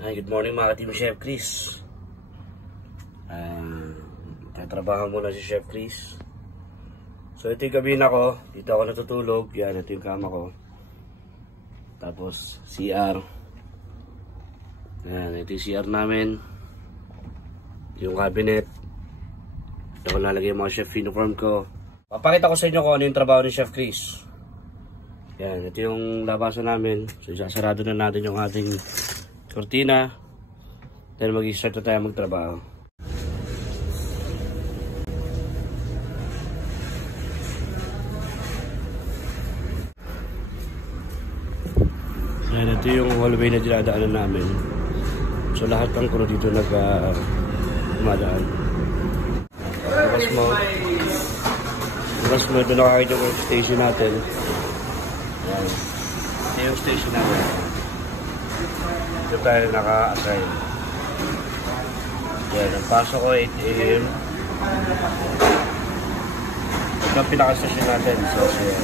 Good morning mga Team Chef Chris. Tatrabaho muna si Chef Chris. So ito yung gabi na ko. Dito ako natutulog. Yan, ito yung kama ko. Tapos CR. Yan, ito yung CR namin. Yung cabinet. Ito ko nalagay yung mga chef uniform ko. Papakita ko sa inyo kung ano yung trabaho ni Chef Chris. Yan, ito yung labasan namin. So sasarado na natin yung ating kortina. Then mag-start na tayo magtrabaho. Yan, ito yung hallway na dinadaanan namin. So lahat ng crew dito nag-umadaan. Bukas mo, doon nakakita yung workstation natin. Yan. Ito yung station natin. Ito tayo naka-assign. Yan, ang pasok ko 8 AM. Ito ang pinaka-station natin. So, yan.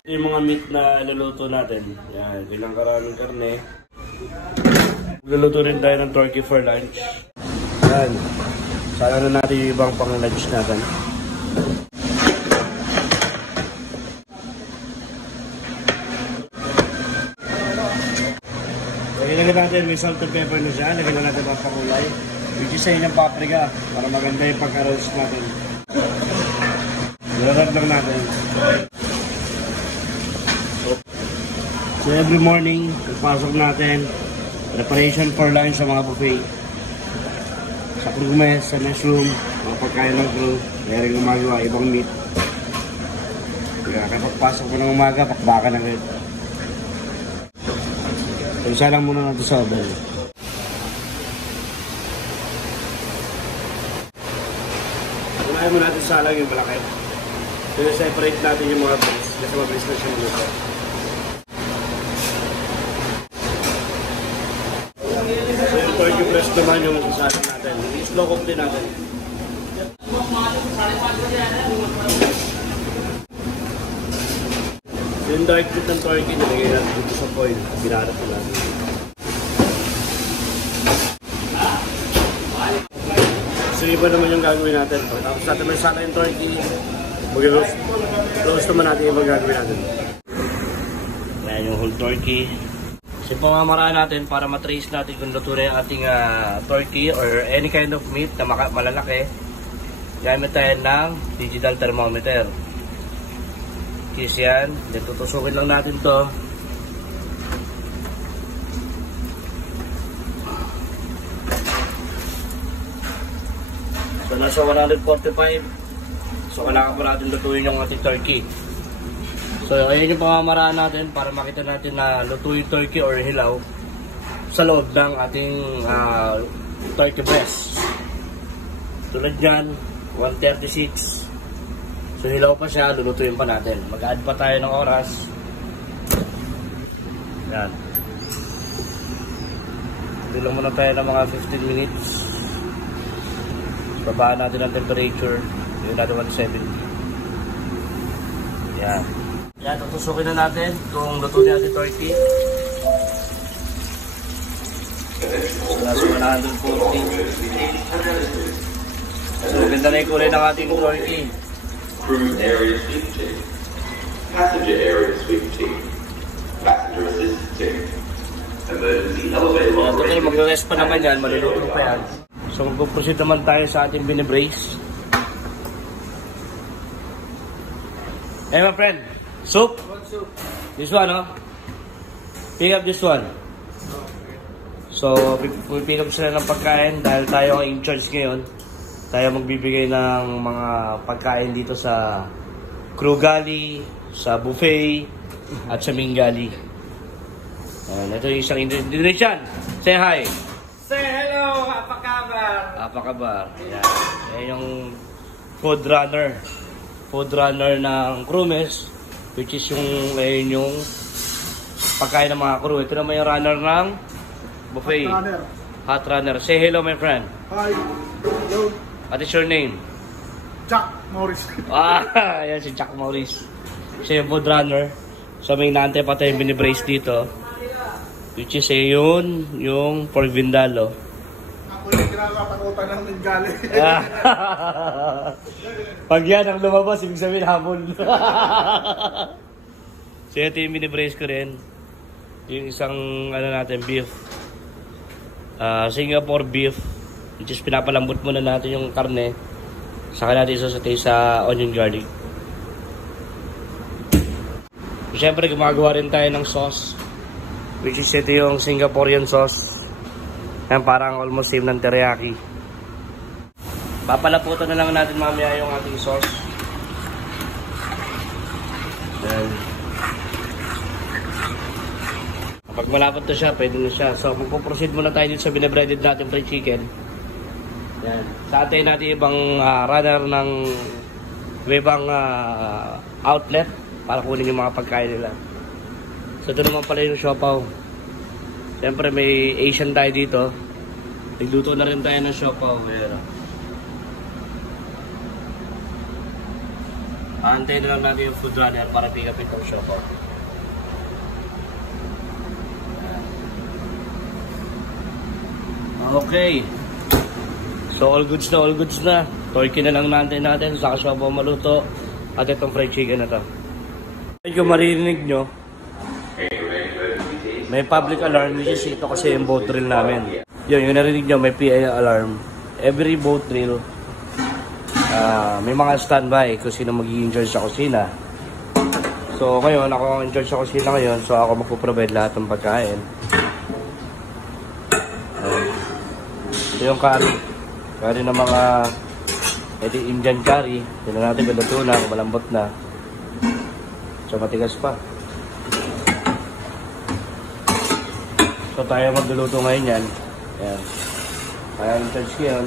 Ito yung mga meat na luluto natin. Yan, ilang karaming karne. Luluto rin tayo ng turkey for lunch. Yan. Sana na natin yung ibang pang-lunch natin. Lagyan natin, may salt and pepper na siya. Lagyan natin ang pakulay. Which is ng paprika para maganda yung pagka-roast natin. Nilarad lang natin. So every morning, pagpasok natin, preparation for lunch sa mga buffet. Sa crew mess, sa mess room, mga pagkain ng crew, kaya rin gumagawa ibang meat. Kaya pagpasok mo ng umaga, pakbaka na rin. So isa lang muna natin sa oven. Unahin mo natin salang yung malaki. So separate natin yung mga breast kasi mabilis na siya minuto. So yung turkey breast naman yung sasalang natin. I-slow cook din natin. Yung dark meat ng turkey, nilagay natin dito sa foil. Binarap na natin. So iba naman yung gagawin natin. Tapos natin may sana yung turkey. Mag-roast naman natin yung gagawin natin. Ayan yung whole turkey. So yung pamamaraan natin para matrace natin kung luto na yung ating turkey or any kind of meat na malalaki. Gamit tayo ng digital thermometer. Kiss yan. Then tutusukin lang natin to. So nasa 145. So kailangan pa natin lutuin yung ating turkey. So ayan yung pamamaraan natin para makita natin na luto yung turkey or hilaw sa loob ng ating turkey breast. Tulad yan, 136. So hilaw pa siya, lulutuin pa natin. Mag-add pa tayo ng oras. Yan. Dilang muna tayo ng mga 15 minutes. Babaan natin ang temperature. Yung natin 170. Yan. Yan, tutusukin na natin kung luto natin turkey. So nasa 140. So ganda na yung kulay ng ating turkey. Cruise area sweep team, passenger area sweep team, passenger assistance team, emergency elevator operation. Mag-rest pa naman yan, maluluto pa yan. So mag-proceed naman tayo sa ating binibrace. Hey my friend, soup? What soup? This one, huh? Pick up this one. So, pick up sila ng pagkain dahil tayo ang in charge ngayon. Tayo magbibigay ng mga pagkain dito sa crew galley, sa buffet, at sa main galley. Ito yung isang Indonesian. Say hi! Say hello! Apakabar! Apakabar. Yan yung food runner. Food runner ng crew mess, which is yung pagkain ng mga crew. Ito naman yung runner ng buffet. Hot runner. Say hello, my friend. Hi! Hello! What is your name? Jack! Morris. Yan si Chuck Morris. Siya yung food runner. So may inaantay pa tayong binibrace dito. Which is yun, yung pork vindalo. Ako yung kinakatakutan ng nanggali. Pag yan ang lumabas, ibig sabihin habol. So ito yung binibrace ko rin. Yung isang natin, beef. Singapore beef. Which is pinapalambot muna natin yung karne. Saka natin isasatay sa onion garlic. Siyempre gumagawa rin tayo ng sauce. Which is ito yung Singaporean sauce. Yan, parang almost same ng teriyaki. Papalaputan na lang natin mamaya yung ating sauce. Yan. Kapag malapot na siya, pwede na siya. So magpo-proceed muna tayo dito sa binebreaded natin fried chicken. Yan. Sa atin natin ibang runner ng ibang outlet para kunin yung mga pagkain nila. So ito naman pala yung siopaw. Siyempre may Asian tayo dito. Nagluto na rin tayo ng siopaw. Aantayin na lang natin yung food runner para pick up itong siopaw. Okay. So all goods na. Turkey na lang natin. Saka siopaw maluto. At itong fried chicken na to. Kung marinig nyo, may public alarm, which is ito kasi yung boat drill namin. Yung narinig nyo, may PA alarm. Every boat drill, may mga standby kung sino magiging charge sa kusina. So ngayon, ako ang in charge sa kusina ngayon, so ako magpo-provide lahat ng pagkain. Ito yung curry. Curry ng mga Indian curry. Tignan natin kung luto na, kung malambot na. So matigas pa. So tayo magluluto ngayon yan. Ayan. Kaya ang charge ko yan.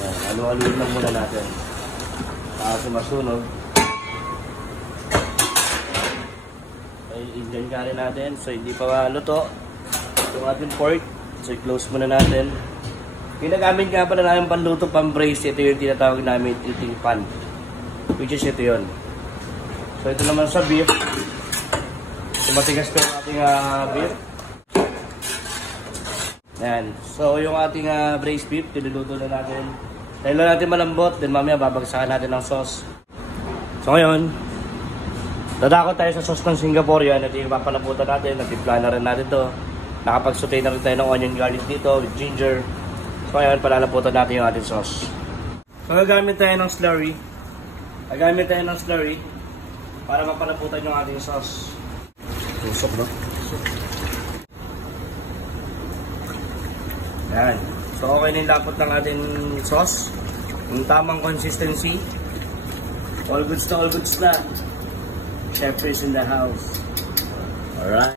Ayan. Halo-haloin lang muna natin. Kasi masunog. Ay, Indian curry natin. So hindi pa luto. Yung ating pork. So i-close muna natin. Ginagamit nga pala namin panluto, pang-brace. Ito yung tinatawag namin eating pan. Which is ito yun. So ito naman sa beef. Matigas pa yung ating beef. Ayan. So yung ating braised beef, tinuluto na natin. Dahil na natin malambot, then mamaya babagsakan natin ng sauce. So ngayon, dadako tayo sa sauce ng Singaporean. Ito yung papalaputan natin. Nagtimpla na rin natin to. Nakapag-saute na rin tayo ng onion garlic dito with ginger. So ngayon, palalaputan natin yung ating sauce. So gagamit tayo ng slurry. Para mapalaputan yung ating sauce. Tusok, no? Ayan. So okay na yung lapot ng ating sauce. Yung tamang consistency. All goods na. Chef is in the house. Alright.